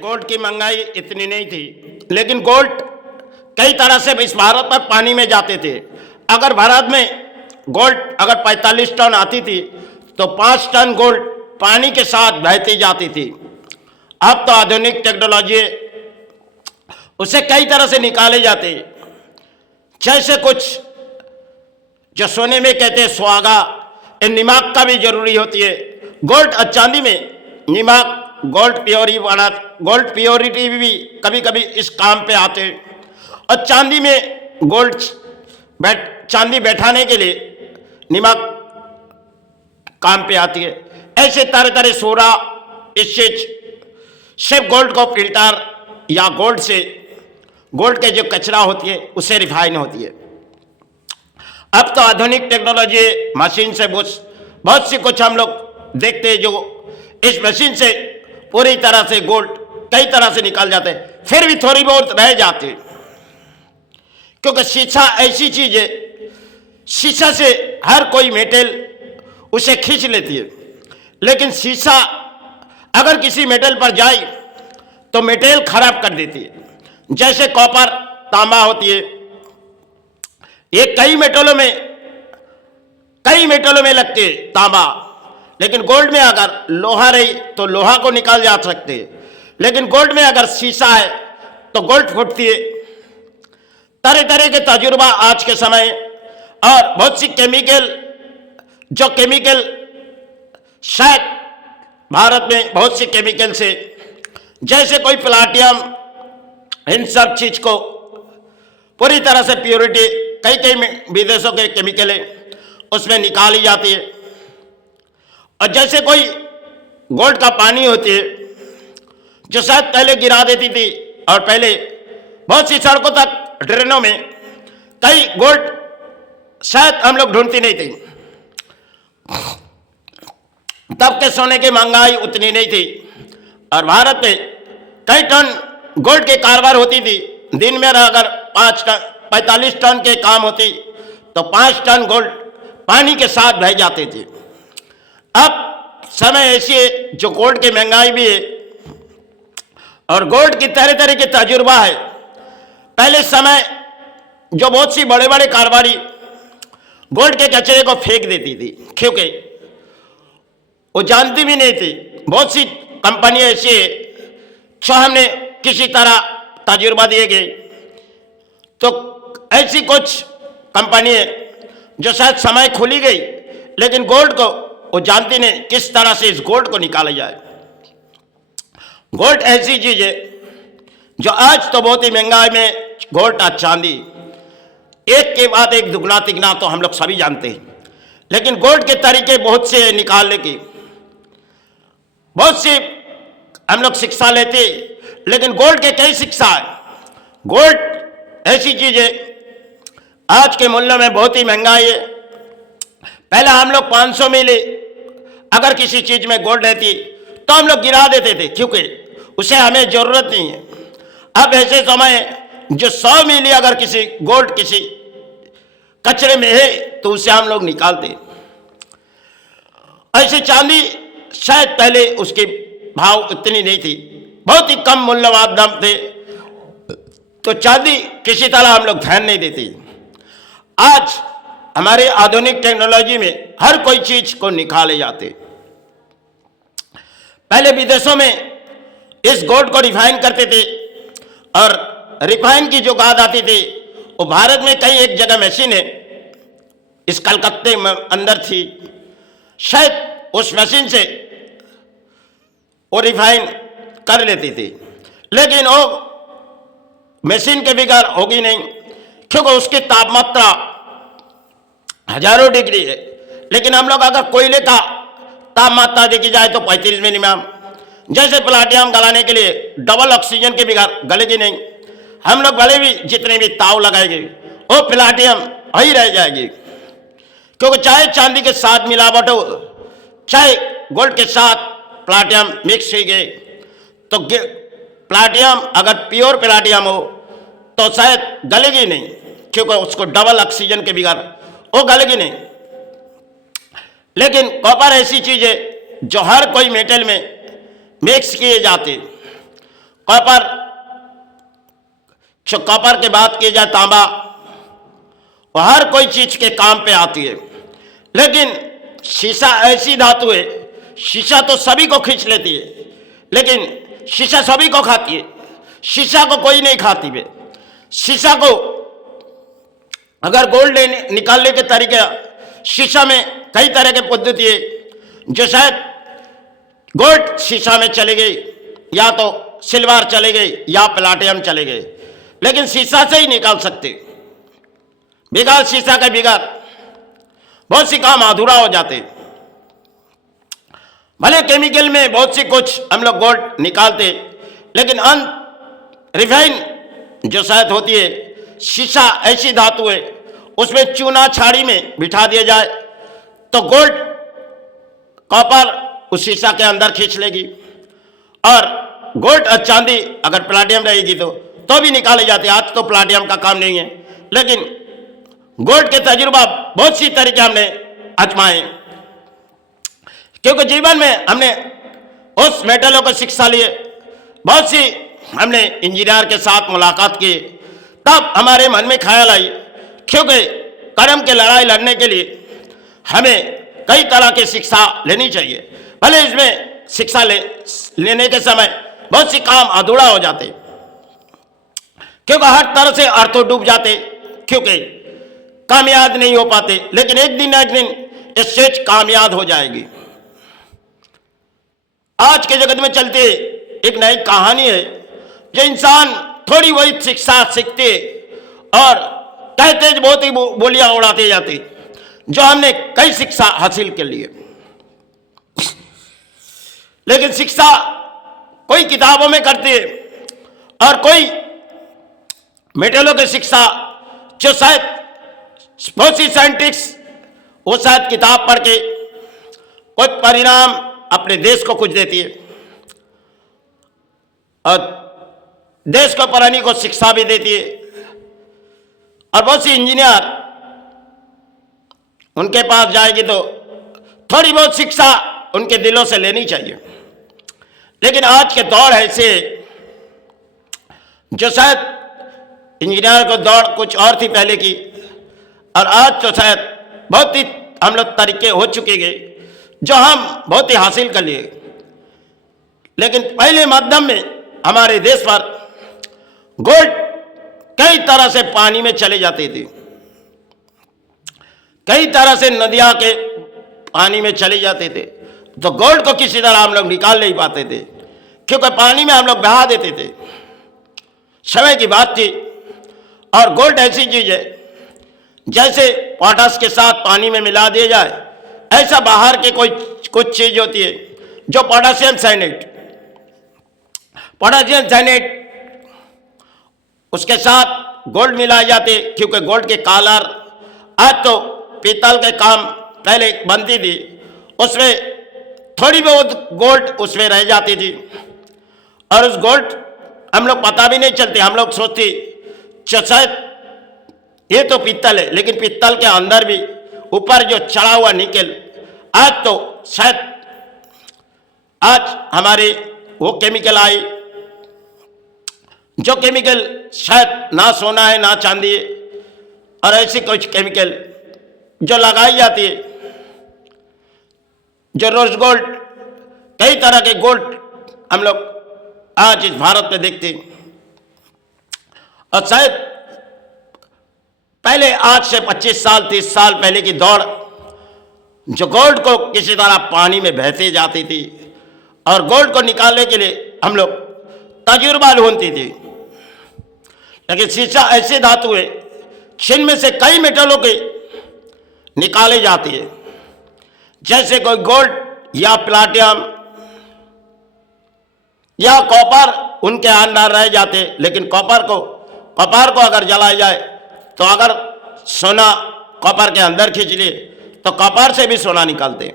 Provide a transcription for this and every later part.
Gold की महंगाई इतनी नहीं थी, लेकिन गोल्ड कई तरह से इस भारत में पानी में जाते थे। अगर भारत में गोल्ड अगर 45 टन आती थी तो 5 टन गोल्ड पानी के साथ बहती जाती थी। अब तो आधुनिक टेक्नोलॉजी उसे कई तरह से निकाले जाते, जैसे कुछ जो सोने में कहते हैं सुहागा, निमाक का भी जरूरी होती है। गोल्ड और चांदी में निमाक गोल्ड प्योरिटी भी कभी कभी इस काम पे आते हैं। और चांदी में चांदी बैठाने के लिए निमाक काम पे आती है। ऐसे तरह तरह सोडा स्टिच सिर्फ गोल्ड को फिल्टर या गोल्ड के जो कचरा होती है उसे रिफाइन होती है। अब तो आधुनिक टेक्नोलॉजी मशीन से बहुत सी कुछ हम लोग देखते हैं, जो इस मशीन से पूरी तरह से गोल्ड कई तरह से निकाल जाते हैं, फिर भी थोड़ी बहुत रह जाती है। क्योंकि शीशा ऐसी चीज है, शीशा से हर कोई मेटल उसे खींच लेती है, लेकिन शीशा अगर किसी मेटल पर जाए तो मेटल खराब कर देती है। जैसे कॉपर, तांबा होती है, ये कई मेटलों में लगते है तांबा, लेकिन गोल्ड में अगर लोहा रही तो लोहा को निकाल जा सकते हैं, लेकिन गोल्ड में अगर शीशा है तो गोल्ड फूटती है। तरह तरह के तजुर्बा आज के समय और बहुत सी केमिकल शायद भारत में बहुत सी केमिकल से, जैसे कोई प्लाटियम, इन सब चीज को पूरी तरह से प्योरिटी कई विदेशों के केमिकल है उसमें निकाली जाती है। और जैसे कोई गोल्ड का पानी होती है जो शायद पहले गिरा देती थी, और पहले बहुत सी सड़कों तक ड्रेनों में कई गोल्ड शायद हम लोग ढूंढती नहीं थी। तब के सोने की महंगाई उतनी नहीं थी और भारत में कई टन गोल्ड के कारोबार होती थी। दिन में अगर 45 टन के काम होती तो 5 टन गोल्ड पानी के साथ बह जाते थे। अब समय ऐसी है जो गोल्ड की महंगाई भी है और गोल्ड की तरह तरह के तजुर्बा है। पहले समय जो बहुत सी बड़े बड़े कारोबारी गोल्ड के कचरे को फेंक देती थी, क्योंकि वो जानती भी नहीं थी। बहुत सी कंपनी ऐसी है जो हमने किसी तरह तजुर्बा दिए गए, तो ऐसी कुछ कंपनी है जो शायद समय खुली गई, लेकिन गोल्ड को वो जानती नहीं किस तरह से इस गोल्ड को निकाला जाए। गोल्ड ऐसी चीज है जो आज तो बहुत ही महंगाई में गोल्ड और चांदी एक के बाद एक दुगना तिगना तो हम लोग सभी जानते हैं, लेकिन गोल्ड के तरीके बहुत से निकालने की, बहुत सी हम लोग शिक्षा लेते, लेकिन गोल्ड के कई शिक्षा है। गोल्ड ऐसी चीज है आज के मूल्य में बहुत ही महंगाई है। पहले हम लोग 500 मिली अगर किसी चीज में गोल्ड रहती तो हम लोग गिरा देते थे, क्योंकि उसे हमें जरूरत नहीं है। अब ऐसे समय जो 100 मिली अगर किसी गोल्ड किसी कचरे में है तो उसे हम लोग निकालते। ऐसे चांदी शायद पहले उसके भाव इतनी नहीं थी, बहुत ही कम मूल्यवान दाम थे, तो चांदी किसी तरह हम लोग ध्यान नहीं देते। आज हमारे आधुनिक टेक्नोलॉजी में हर कोई चीज को निकाले जाते। पहले विदेशों में इस गोल्ड को रिफाइन करते थे, और रिफाइन की जो गाद आती थी वो भारत में कई एक जगह मशीन है, इस कलकत्ते में अंदर थी, शायद उस मशीन से वो रिफाइन कर लेती थी, लेकिन वो मशीन के बिगैर होगी नहीं, क्योंकि उसकी तापमात्रा हजारों डिग्री है। लेकिन हम लोग अगर कोयले का तापमात्रा देखी जाए तो 35 मिलीग्राम, जैसे प्लाटियम गलाने के लिए डबल ऑक्सीजन के बिगैर गलेगी नहीं। हम लोग भले भी जितने भी ताव लगाएंगे वो प्लाटियम वही रह जाएगी, क्योंकि चाहे चांदी के साथ मिलावट हो, चाहे गोल्ड के साथ प्लाटियम मिक्स हो गए, तो प्लाटियम अगर प्योर प्लाटियम हो तो शायद गलेगी नहीं, क्योंकि उसको डबल ऑक्सीजन के बिगैर वो गलेगी नहीं। लेकिन कॉपर ऐसी चीज है जो हर कोई मेटल में मिक्स किए जाते। कॉपर, जो कॉपर की बात की जाए, तांबा, वो हर कोई चीज के काम पे आती है। लेकिन शीशा ऐसी धातु है, शीशा तो सभी को खींच लेती है, लेकिन शीशा सभी को खाती है, शीशा को कोई नहीं खाती है। शीशा को अगर गोल्ड निकालने के तरीके, शीशा में कई तरह के पद्धति है, जो शायद गोल्ड शीशा में चले गई, या तो सिल्वर चले गई, या प्लाटिनम चले गए, लेकिन शीशा से ही निकाल सकते। बिगाड़ शीशा का बिगाड़, बहुत सी काम अधूरा हो जाते। भले केमिकल में बहुत सी कुछ हम लोग गोल्ड निकालते, लेकिन रिफाइन जो शायद होती है, शीशा ऐसी धातु है, उसमें चूना छाड़ी में बिठा दिया जाए तो गोल्ड, कॉपर उस शीशा के अंदर खींच लेगी। और गोल्ड और चांदी अगर प्लाटिनम रहेगी तो भी निकाले जाते। आज तो प्लाटिनम का काम नहीं है, लेकिन गोल्ड के तजुर्बा बहुत सी तरीके हमने आजमाए, क्योंकि जीवन में हमने उस मेटलों को शिक्षा लिए। बहुत सी हमने इंजीनियर के साथ मुलाकात की, तब हमारे मन में ख्याल आई, क्योंकि कर्म की लड़ाई लड़ने के लिए हमें कई तरह की शिक्षा लेनी चाहिए। भले इसमें शिक्षा लेने के समय बहुत सी काम अधूरा हो जाते, क्योंकि हर तरह से अर्थों डूब जाते, क्योंकि कामयाब नहीं हो पाते। लेकिन एक दिन ना एक दिन ये सोच कामयाब हो जाएगी। आज के जगत में चलते एक नई कहानी है, जो इंसान थोड़ी वही शिक्षा सीखते और कहते बहुत ही बोलियां उड़ाते जाते, जो हमने कई शिक्षा हासिल कर लिए। लेकिन शिक्षा कोई किताबों में करते और कोई मेटलों की शिक्षा, जो शायद बहुत सी साइंटिस्ट वो शायद किताब पढ़ के कोई परिणाम अपने देश को कुछ देती है, और देश को प्राणी को शिक्षा भी देती है। और बहुत सी इंजीनियर उनके पास जाएगी तो थोड़ी बहुत शिक्षा उनके दिलों से लेनी चाहिए। लेकिन आज के दौर ऐसे, जो शायद इंजीनियर को दौड़ कुछ और थी पहले की, और आज तो शायद बहुत ही हम लोग तरीके हो चुके गए जो हम बहुत ही हासिल कर लिए। लेकिन पहले माध्यम में हमारे देश पर गोल्ड कई तरह से पानी में चले जाते थे, कई तरह से नदियां के पानी में चले जाते थे, तो गोल्ड को किसी तरह हम लोग निकाल नहीं पाते थे, क्योंकि पानी में हम लोग बहा देते थे। समय की बात थी, और गोल्ड ऐसी चीज है जैसे पोटाश के साथ पानी में मिला दिया जाए, ऐसा बाहर के कोई कुछ चीज होती है जो पोटाशियम साइनेट, उसके साथ गोल्ड मिलाए जाते, क्योंकि गोल्ड के कॉलर, आज तो पीतल के काम पहले बनती थी, उसमें थोड़ी बहुत गोल्ड उसमें रह जाती थी, और उस गोल्ड हम लोग पता भी नहीं चलते। हम लोग सोचते शायद ये तो पीतल है, लेकिन पीतल के अंदर भी ऊपर जो चढ़ा हुआ निकल, आज तो शायद आज हमारे वो केमिकल आई, जो केमिकल शायद ना सोना है ना चांदी है, और ऐसी कुछ केमिकल जो लगाई जाती है, जो रोज गोल्ड, कई तरह के गोल्ड हम लोग आज इस भारत में देखते हैं। और शायद पहले आज से 25 साल 30 साल पहले की दौड़, जो गोल्ड को किसी तरह पानी में बहते जाती थी, और गोल्ड को निकालने के लिए हम लोग तजुर्बा ढूंढती थी। लेकिन शीशा ऐसे धातु है जिनमें से कई मेटलों के निकाले जाती है, जैसे कोई गोल्ड या प्लाटिनम या कॉपर उनके अंदर रह जाते। लेकिन कॉपर को अगर जलाया जाए, तो अगर सोना कॉपर के अंदर खींच लिए तो कॉपर से भी सोना निकालते।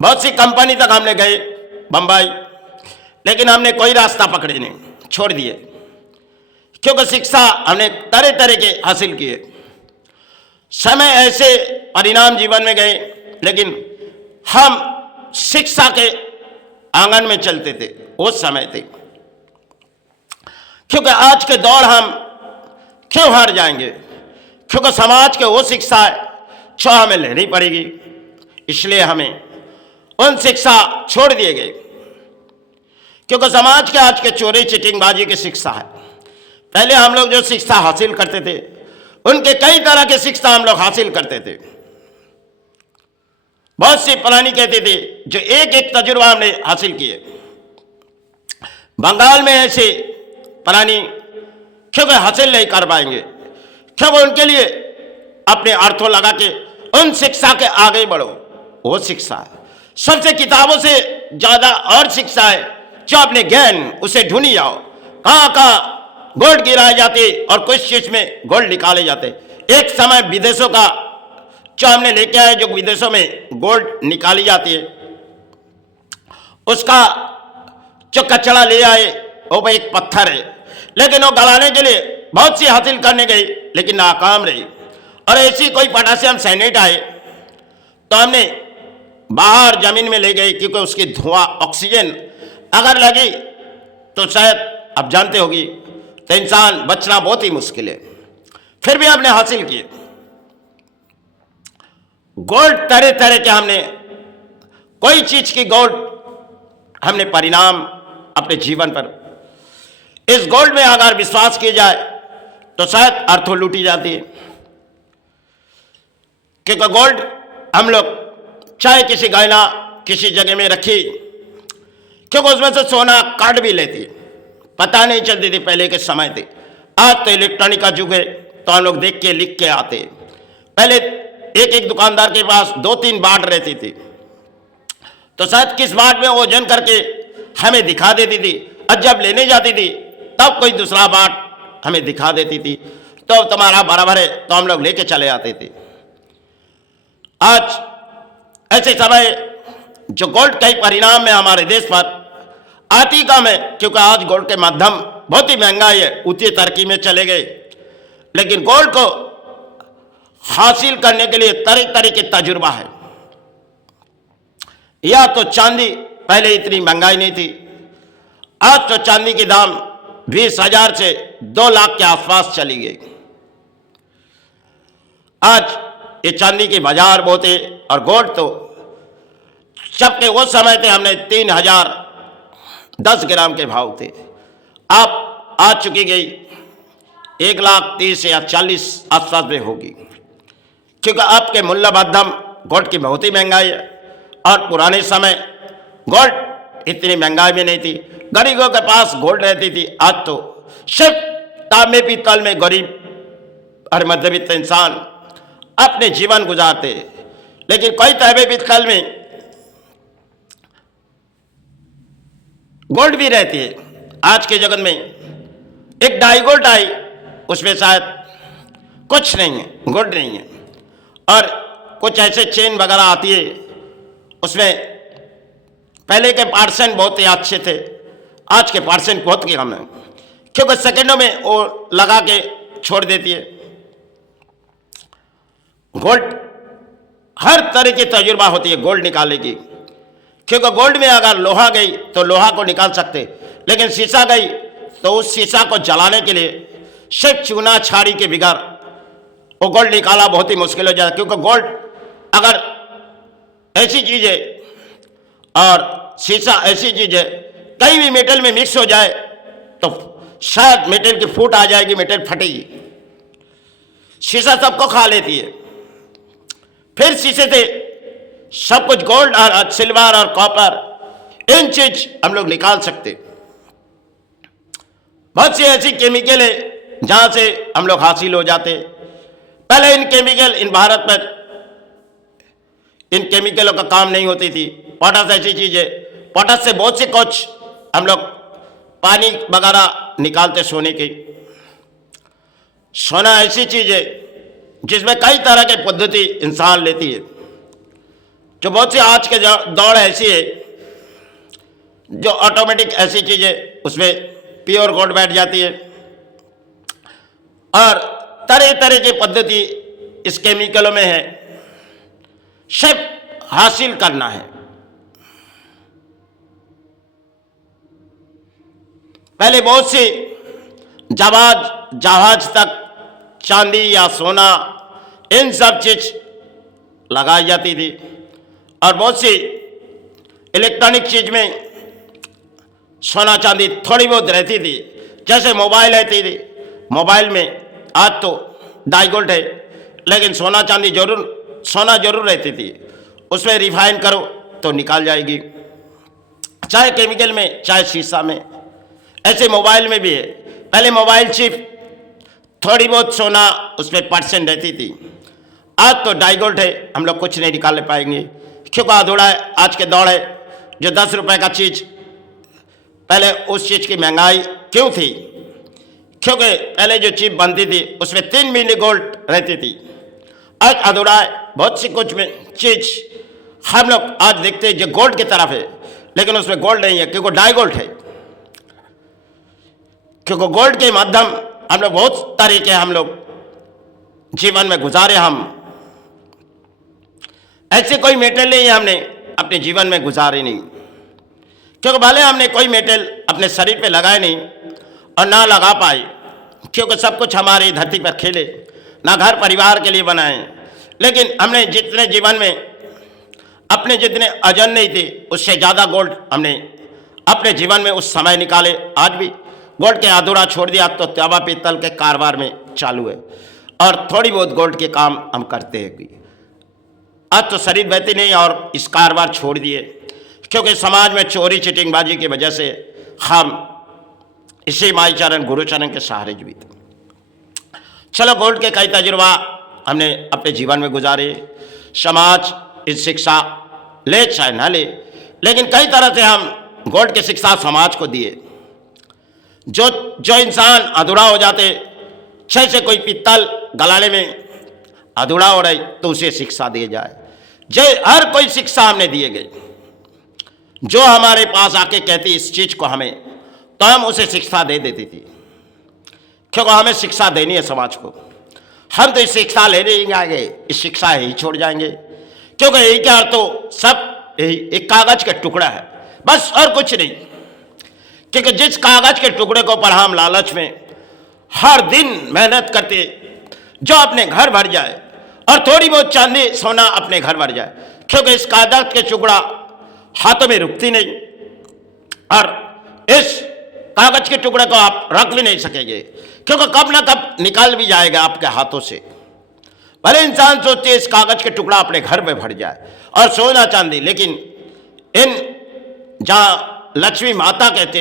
बहुत सी कंपनी तक हमने गए बंबई, लेकिन हमने कोई रास्ता पकड़े नहीं, छोड़ दिए, क्योंकि शिक्षा हमने तरह तरह के हासिल किए। समय ऐसे परिणाम जीवन में गए, लेकिन हम शिक्षा के आंगन में चलते थे उस समय थे। क्योंकि आज के दौर हम क्यों हार जाएंगे? क्योंकि समाज के वो शिक्षा जो हमें लेनी पड़ेगी, इसलिए हमें उन शिक्षा छोड़ दिए गए। क्योंकि समाज के आज के चोरी चिटिंगबाजी की शिक्षा है। पहले हम लोग जो शिक्षा हासिल करते थे, उनके कई तरह की शिक्षा हम लोग हासिल करते थे। बहुत सी पुरानी कहते थे जो एक एक तजुर्बा हमने हासिल किए। बंगाल में ऐसे पुरानी क्योंकि हासिल नहीं कर पाएंगे, क्योंकि उनके लिए अपने अर्थों लगा के उन शिक्षा के आगे बढ़ो। वो शिक्षा है सबसे किताबों से ज्यादा और शिक्षा है जो अपने ज्ञान उसे ढूंढी जाओ। कहाँ कहाँ गोल्ड गिराए जाते और कुछ चीज में गोल्ड निकाले जाते। एक समय विदेशों का जो हमने लेके आए, जो विदेशों में गोल्ड निकाली जाती है, उसका जो कचरा ले आए वो भाई एक पत्थर है, लेकिन वो गलाने के लिए बहुत सी हासिल करने गई लेकिन नाकाम रही। और ऐसी कोई पोटेशियम साइनेट आए तो हमने बाहर जमीन में ले गए, क्योंकि उसकी धुआं ऑक्सीजन अगर लगी तो शायद आप जानते होगी तो इंसान बचना बहुत ही मुश्किल है। फिर भी हमने हासिल किए गोल्ड। तरह तरह के हमने कोई चीज की गोल्ड हमने परिणाम अपने जीवन पर, इस गोल्ड में अगर विश्वास किया जाए तो शायद अर्थों लूटी जाती है। क्योंकि गोल्ड हम लोग चाहे किसी गहना किसी जगह में रखी, क्योंकि उसमें से सोना काट भी लेती, पता नहीं चलती थी पहले के समय थे। आज तो इलेक्ट्रॉनिक का युग है तो हम लोग देख के लिख के आते। पहले एक एक दुकानदार के पास 2-3 बाट रहती थी, तो शायद किस बाट में वजन करके हमें दिखा देती थी, और जब लेने जाती थी तब कोई दूसरा बाट हमें दिखा देती थी, तो तुम्हारा बराबर है तो हम लोग लेके चले आते थे। आज ऐसे समय जो गोल्ड के परिणाम में हमारे देश पर आती कम है, क्योंकि आज गोल्ड के माध्यम बहुत ही महंगाई है, उतनी तरक्की में चले गए। लेकिन गोल्ड को हासिल करने के लिए तरह तरह के तजुर्बा है। या तो चांदी, पहले इतनी महंगाई नहीं थी, आज तो चांदी के दाम 20,000 से 2 लाख के आसपास चली गई। आज ये चांदी के बाजार बहुत है, और गोल्ड तो जबकि वो समय थे हमने 3,010 ग्राम के भाव थे, आप आ चुकी गई 1,30,000 या 40 आसपास में होगी। क्योंकि आपके मूल्य माध्यम गोल्ड की बहुत ही महंगाई है, और पुराने समय गोल्ड इतनी महंगाई में नहीं थी, गरीबों के पास गोल्ड रहती थी। आज तो सिर्फ तांबे पीतल में गरीब और मध्यवित्त इंसान अपने जीवन गुजारते, लेकिन कोई तांबे पीतल में गोल्ड भी रहती है। आज के जगत में एक डाई गोल्ड आई, उसमें शायद कुछ नहीं है, गोल्ड नहीं है। और कुछ ऐसे चेन वगैरह आती है, उसमें पहले के पार्सन बहुत ही अच्छे थे, आज के पार्सन बहुत ही कम है, क्योंकि सेकंडों में वो लगा के छोड़ देती है। गोल्ड हर तरह की तजुर्बा होती है गोल्ड निकालने की, क्योंकि गोल्ड में अगर लोहा गई तो लोहा को निकाल सकते, लेकिन शीशा गई तो उस शीशा को जलाने के लिए सिर्फ चूना छाड़ी के बिगैर वो गोल्ड निकाला बहुत ही मुश्किल हो जाता है। क्योंकि गोल्ड अगर ऐसी चीज है और शीशा ऐसी चीज है, कहीं भी मेटल में मिक्स हो जाए तो शायद मेटल की फूट आ जाएगी, मेटल फटेगी। शीशा सबको खा लेती है, फिर शीशे से सब कुछ गोल्ड और सिल्वर और कॉपर इन चीज हम लोग निकाल सकते। बहुत सी ऐसी केमिकल है जहां से हम लोग हासिल हो जाते। पहले इन केमिकल इन भारत में इन केमिकलों का काम नहीं होती थी। पोटास ऐसी चीज है, पोटास से बहुत से कुछ हम लोग पानी वगैरह निकालते सोने की। सोना ऐसी चीज है जिसमें कई तरह के पद्धति इंसान लेती है, जो बहुत सी आज के दौड़ ऐसी है जो ऑटोमेटिक ऐसी चीज है, उसमें प्योर गोल्ड बैठ जाती है। और तरह तरह की पद्धति इस केमिकलों में है, सिर्फ हासिल करना है। पहले बहुत सी जहाज तक चांदी या सोना इन सब चीज लगाई जाती थी, और बहुत सी इलेक्ट्रॉनिक चीज में सोना चांदी थोड़ी बहुत रहती थी। जैसे मोबाइल रहती थी, मोबाइल में आज तो डाइगोल्ड है, लेकिन सोना चांदी सोना जरूर रहती थी। उसमें रिफाइन करो तो निकाल जाएगी, चाहे केमिकल में चाहे शीशा में। ऐसे मोबाइल में भी है। पहले मोबाइल चिप थोड़ी बहुत सोना उसमें परसेंट रहती थी, आज तो डाइगोल्ड है, हम लोग कुछ नहीं निकाल पाएंगे क्योंकि अधूरा है। आज के दौड़ है जो 10 रुपए का चीज, पहले उस चीज की महंगाई क्यों थी? क्योंकि पहले जो चिप बनती थी उसमें 3 मिली गोल्ड रहती थी। आज अधूरा है, बहुत सी कुछ में चीज हम लोग आज देखते हैं जो गोल्ड की तरफ है, लेकिन उसमें गोल्ड नहीं है क्योंकि डाइगोल्ड है। क्योंकि गोल्ड के माध्यम हम लोग बहुत तरीके हम लोग जीवन में गुजारे। हम ऐसे कोई मेटल नहीं हमने अपने जीवन में गुजारे नहीं, क्योंकि भले हमने कोई मेटल अपने शरीर पे लगाए नहीं और ना लगा पाए, क्योंकि सब कुछ हमारी धरती पर खेले, ना घर परिवार के लिए बनाए, लेकिन हमने जितने जीवन में अपने जितने अर्जन नहीं थे उससे ज़्यादा गोल्ड हमने अपने जीवन में उस समय निकाले। आज भी गोल्ड के अधूरा छोड़ दिया तो तांबा पीतल के कारोबार में चालू है, और थोड़ी बहुत गोल्ड के काम हम करते हैं। आज तो शरीर बहती नहीं और इस कारोबार छोड़ दिए, क्योंकि समाज में चोरी चिटिंगबाजी की वजह से हम इसी माई चरण गुरु चरण के सहारे जीवित। चलो, गोल्ड के कई तजुर्बा हमने अपने जीवन में गुजारे। समाज इस शिक्षा ले चाहे ना ले, लेकिन कई तरह से हम गोल्ड की शिक्षा समाज को दिए। जो इंसान अधूरा हो जाते, जैसे कोई पित्तल गलाने में अधूरा हो रही तो उसे शिक्षा दी जाए। हर कोई शिक्षा हमने दिए गए। जो हमारे पास आके कहती इस चीज को हमें, तो हम उसे शिक्षा दे देती थी, क्योंकि हमें शिक्षा देनी है समाज को। हम तो इस शिक्षा ले नहीं आएंगे, इस शिक्षा ही छोड़ जाएंगे, क्योंकि यही क्या तो सब यही एक कागज का टुकड़ा है बस, और कुछ नहीं। क्योंकि जिस कागज के टुकड़े को पर हम लालच में हर दिन मेहनत करते जो अपने घर भर जाए, और थोड़ी बहुत चांदी सोना अपने घर भर जाए, क्योंकि इस कागज के टुकड़ा हाथों में रुकती नहीं, और इस कागज के टुकड़े को आप रख भी नहीं सकेंगे, क्योंकि कब ना कब निकल भी जाएगा आपके हाथों से। भले इंसान सोचते इस कागज के टुकड़ा अपने घर में भर जाए और सोना चांदी, लेकिन इन जहाँ लक्ष्मी माता कहते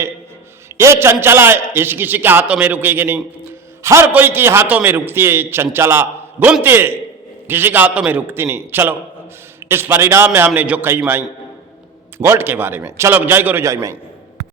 ये चंचला है, इस किसी के हाथों में रुकेगी नहीं। हर कोई के हाथों में रुकती है, चंचला घूमती है, किसी के हाथों में रुकती नहीं। चलो, इस परिणाम में हमने जो कही माई गोल्ड के बारे में। चलो, जय गुरु जय माई।